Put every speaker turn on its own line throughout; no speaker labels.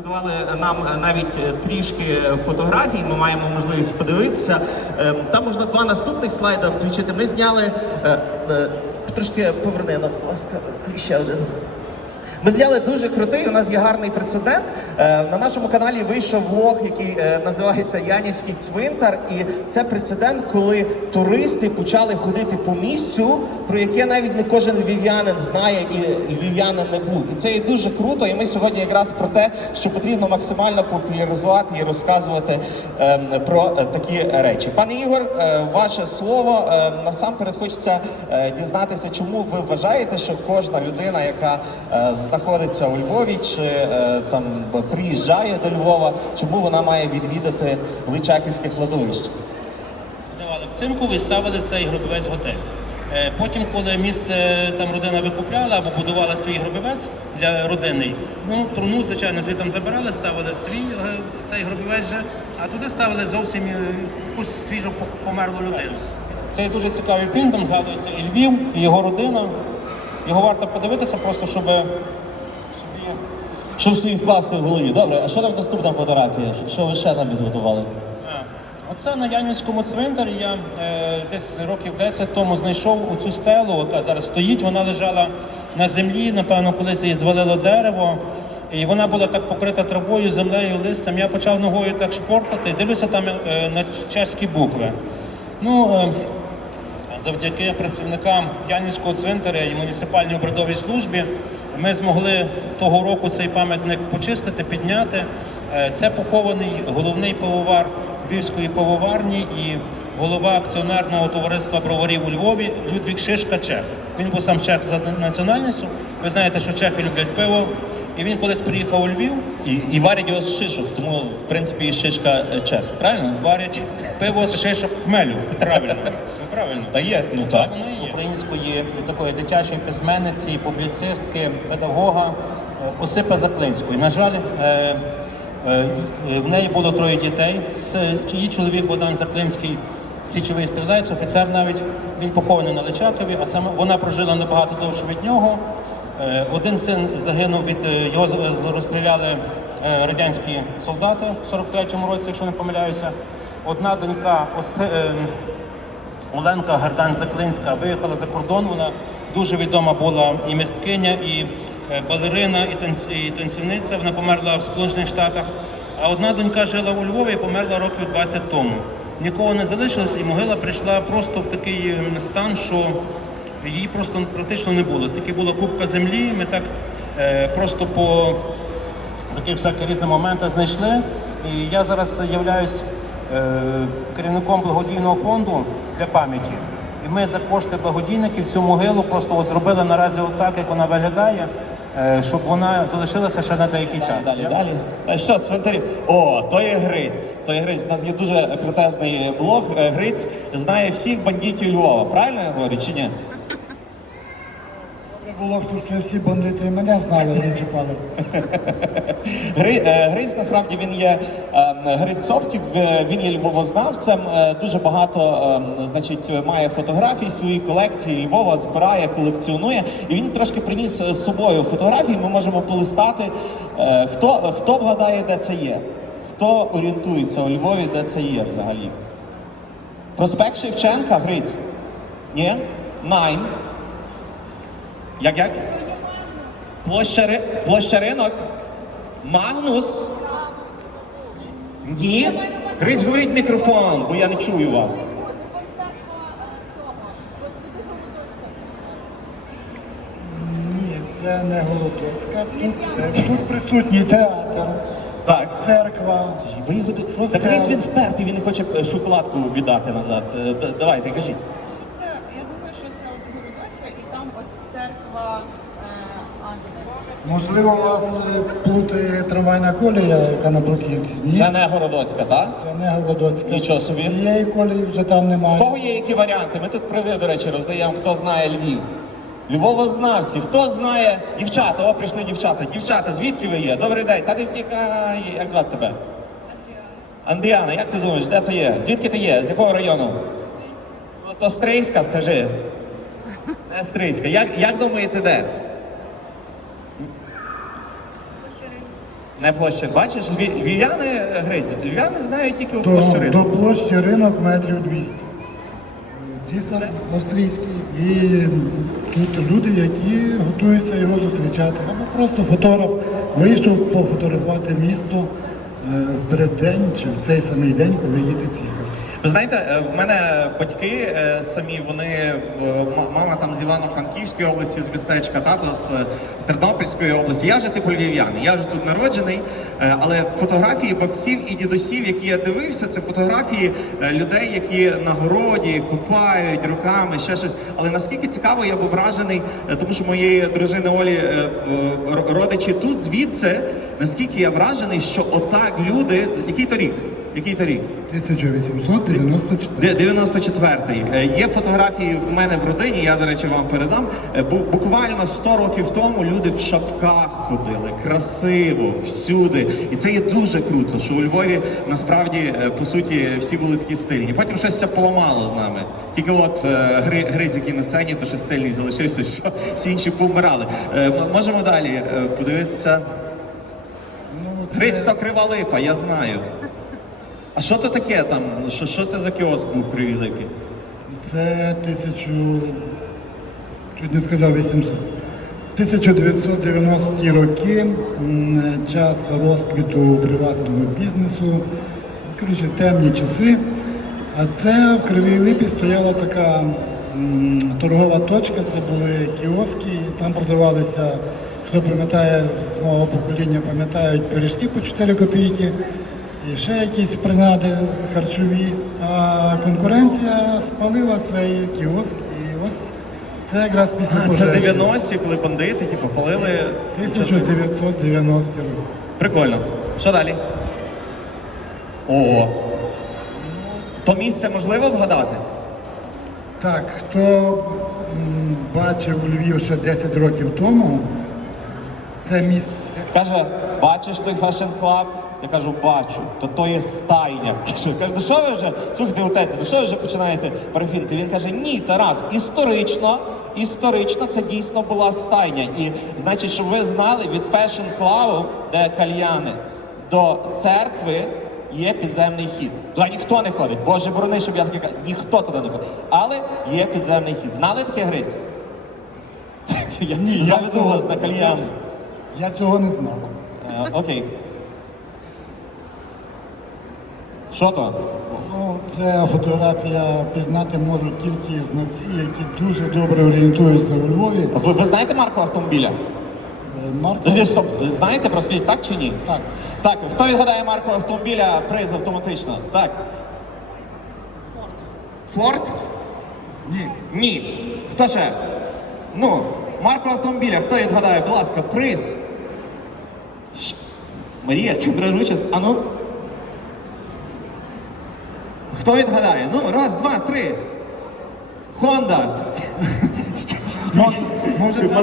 підготували нам е, навіть е, трішки фотографій. Ми маємо можливість подивитися. Е, Там можна два наступних слайда включити. Ми зняли е, трошки поверни, будь ласка, ще один. Ми зняли дуже крутий. У нас є гарний прецедент. Е, На нашому каналі вийшов влог, який е, називається Янівський цвинтар. І це прецедент, коли туристи почали ходити по місцю, про яке навіть не кожен львів'янин знає і львів'янин не був. І це є дуже круто. І ми сьогодні якраз про те, що потрібно максимально популяризувати і розказувати е, про е, такі речі. Пане Ігор, ваше слово насамперед хочеться дізнатися, чому ви вважаєте, що кожна людина, яка е, знаходиться у Львові чи е, там приїжджає до Львова, чому вона має відвідати Личаківське кладовище?
Давали в цинку і ставили в цей гробовець готель. Е, Потім, коли місце там родина викупляла або будувала свій гробовець для родинний, ну труну, звичайно, звідти забирали, ставили в свій е, в цей гробовець же, а туди ставили зовсім е, якусь свіжу померлу людину. Це дуже цікавий фільм, там згадується і Львів, і його родина. Його варто подивитися, просто щоб, Щоб
собі вкласти в голові. Добре, а що там наступна фотографія? Що- ви ще там підготували?
Оце на Янівському цвинтарі я е, десь років 10 тому знайшов оцю стелу, яка зараз стоїть. Вона лежала на землі, напевно, колись її звалило дерево. І вона була так покрита травою, землею, листям. Я почав ногою так шпортати, дивлюся там е, на чеські букви. Ну, е, завдяки працівникам Янівського цвинтаря і муніципальній обрядовій службі ми змогли того року цей пам'ятник почистити, підняти. Е, Це похований головний пивовар Львівської пивоварні і голова акціонерного товариства броварів у Львові Людвік Шишка Чех. Він був сам чех за національністю. Ви знаєте, що чехи люблять пиво. І він колись приїхав у Львів,
І, і варять його з шишок, тому в принципі і шишка е, чех. Правильно?
варять пиво з шишок хмелю. Правильно. Правильно.
Та є, ну так.
Воно і є. Української такої дитячої письменниці, публіцистки, педагога е, Осипа Заклинської. На жаль, е, е, в неї було троє дітей. Її чоловік Богдан Заклинський, січовий стрілець, офіцер навіть. Він похований на Личакові, а саме вона прожила набагато довше від нього. Один син загинув від його розстріляли радянські солдати в 43-му році, якщо не помиляюся. Одна донька Оленка Гердан Заклинська виїхала за кордон. Вона дуже відома була і мисткиня, і е, балерина, і, танц- і танцівниця. Вона померла в Сполучених Штатах. А одна донька жила у Львові і померла років 20 тому. Нікого не залишилось, і могила прийшла просто в такий ем, стан, що її просто практично не було. Тільки була купка землі. Ми так е, просто по таких всяких різних моментах знайшли. І я зараз являюсь е, керівником благодійного фонду для пам'яті. І ми за кошти благодійників цю могилу просто от зробили наразі отак, як вона виглядає, е, щоб вона залишилася ще на деякий час.
Далі, далі. Та що, цвинтарі? О, то є Гриць. То є Гриць. У нас є дуже крутезний блог. Е, Гриць знає всіх бандитів Львова. Правильно я говорю чи ні?
Було б, це всі бандити мене знали, не чіпали.
Гри, е, Гриць насправді він є е, Гриць Совків, е, він є львовознавцем. е, Дуже багато е, значить, має фотографій своїй колекції. Львова збирає, колекціонує. І він трошки приніс з собою фотографії. Ми можемо полистати. Хто, хто вгадає, де це є? Хто орієнтується у Львові, де це є взагалі? Проспект Шевченка, Гриць? Ні? Найн. Як як? Площа, Ри- площа ринок? Магнус? Ні? Гриць, говоріть мікрофон, бо я не чую вас.
Ні, це не Голодоцька. Тут, е, тут присутній театр,
Так.
церква.
Ви його... до- він впертий, він не хоче е, шоколадку віддати назад. Е, Давайте, кажіть.
Це, я думаю, що це от Городоцька і там от церква е, Ангелів.
Можливо, у вас е, плутає трамвайна колія, яка на Бруківці. Ні,
Це не Городоцька, так?
це не Голодоцька.
Нічого собі.
Цієї колії вже там
В кого є які варіанти? Ми тут призи, до речі, роздаємо, хто знає Львів. Львовознавці, хто знає дівчата, о, прийшли дівчата. Дівчата, звідки ви є? Добрий день, та не втікай. Як звати тебе? Андріана, як ти думаєш, де то є? Звідки ти є? З якого району? Ну, то Стрийська, скажи. Не Як, як думаєте, де? Не площа. Бачиш, льві- львів'яни, е, Гриць, львів'яни знають тільки у площу
до площі ринок метрів 200. Цісар австрійський. І тут люди, які готуються його зустрічати. Або просто фотограф вийшов пофотографувати місто е, перед день чи в цей самий день, коли їде цісар.
Ви знаєте, е, в мене батьки е, самі, вони е, мама там з Івано-Франківської області, з містечка, тато з Тернопільської області. Я вже типу львів'яnin, я вже тут народжений, але фотографії бабців і дідусів, які я дивився, це фотографії людей, які на городі купають руками, ще щось. Але наскільки цікаво, я був вражений, тому що моєї дружини Олі родичі тут, звідси, наскільки я вражений, що отак люди, який то рік? Який то рік?
1894.
Де- 94-й. Е, Є фотографії в мене в родині, я, до речі, вам передам. Е, Буквально 100 років тому люди в шапках ходили, красиво, всюди. І це є дуже круто, що у Львові насправді, е, по суті, всі були такі стильні. Потім щось це поламало з нами. Тільки от Гри, Гриць, який на сцені, то ще стильний залишився, все, всі інші повмирали. Е, Можемо далі подивитися.
Ну,
Гриць то крива липа, я знаю. А що то таке там? Що, що це за кіоск був Липі?
Це тисячу, чуть не сказав 800. 1990 роки, час розквіту приватного бізнесу, коротше, темні часи. А це в Кривій Липі стояла така торгова точка, це були кіоски, і там продавалися, хто пам'ятає з мого покоління, пам'ятають пиріжки по 4 копійки і ще якісь принади харчові. А конкуренція спалила цей кіоск, і ось це якраз після
А, це
пожежі.
90-ті, коли бандити типу, палили. часи.
1990 роки.
Прикольно. Що далі? О. То місце можливо вгадати?
Так, хто м, бачив Львів ще 10 років тому, це місце.
Каже, бачиш той фешн клаб? Я кажу, бачу, то то є стайня. Кажу, Каже, ну що ви вже, слухайте, отець, ну що ви вже починаєте перефінти? Він каже, ні, Тарас, історично, історично це дійсно була стайня. І значить, щоб ви знали, від фешн клабу, де кальяни, до церкви є підземний хід. Туди ніхто не ходить. Боже борони, щоб я таке казав, ніхто туди не ходить. Але є підземний хід. Знали таке Гриць? Я заведу вас на кальян.
Я цього не знав.
Е, Окей. Що то?
Ну, це фотографія пізнати можуть тільки знавці, які дуже добре орієнтуються у Львові.
Ви, ви знаєте марку автомобіля?
Е, Марко,
Подожди, Стоп, знаєте, розкажіть, так чи ні?
так,
Так, хто відгадає марку автомобіля, приз автоматично. Так. Форд?
ні.
Ні. Хто ще? Ну, марку автомобіля, хто відгадає, будь ласка, приз. Марія, ти береш участь? А ну? Хто відгадає? Ну, раз, два, три. Хонда.
Може, може там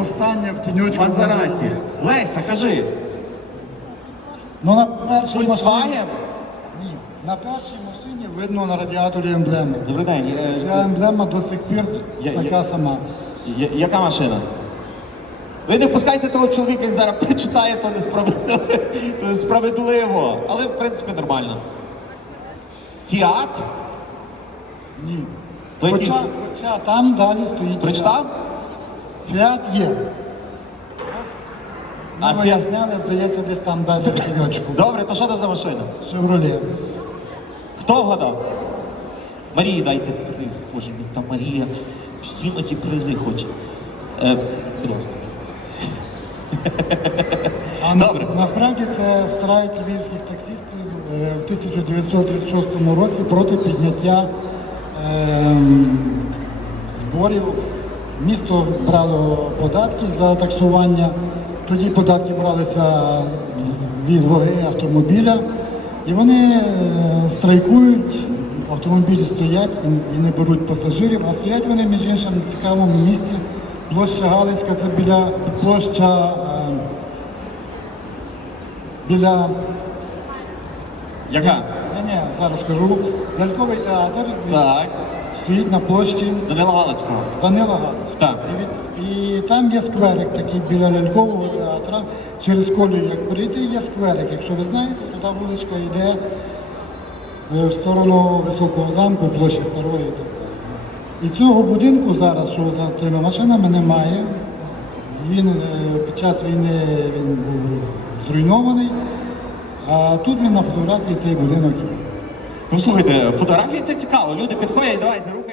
Останнє в тіньочку.
Мазераті. Леся, кажи.
Ну, на першій машині.
Volkswagen?
Ні. На першій машині видно на радіаторі емблеми.
Добрий день. е,
Ця емблема до сих пір
Я-
така сама.
Я- яка машина? Ви не впускайте того чоловіка, він зараз прочитає, то несправедливо. То несправедливо. Але в принципі нормально. Фіат?
Ні.
То
хоча,
якийсь-
хоча там далі стоїть.
Прочитав?
Фіат є.
А
Ми
Фіат?
виясняли, здається, десь там далі в тіньочку.
Добре, то що це за машина?
Шевроле.
Хто вгадав? Марії дайте приз. Боже мій, та Марія ті призи хоче. Е, будь ласка.
А на-
Добре.
насправді це страйк львівських таксистів е, в 1936 році проти підняття ем, зборів. Місто брало податки за таксування. Тоді податки бралися з- від ваги автомобіля. І вони е, страйкують, автомобілі стоять і, і не беруть пасажирів, а стоять вони, між іншим, в цікавому місці. Площа Галицька, це біля площа. Біля
Яка?
ні, ні, зараз скажу. Ляльковий театр.
Так.
стоїть на площі
Данила Галицького.
Данила Галицького.
Так.
І, від- і там є скверик такий біля лялькового театру. Через колію, як прийти, є скверик. Якщо ви знаєте, то та вуличка йде е, в сторону Високого замку, площі Старої. і так далі. І цього будинку зараз, що за тими машинами, немає. Він е, під час війни він був зруйнований, а тут він на фотографії цей будинок є.
Ну слухайте, фотографії це цікаво. Люди підходять, давайте руку.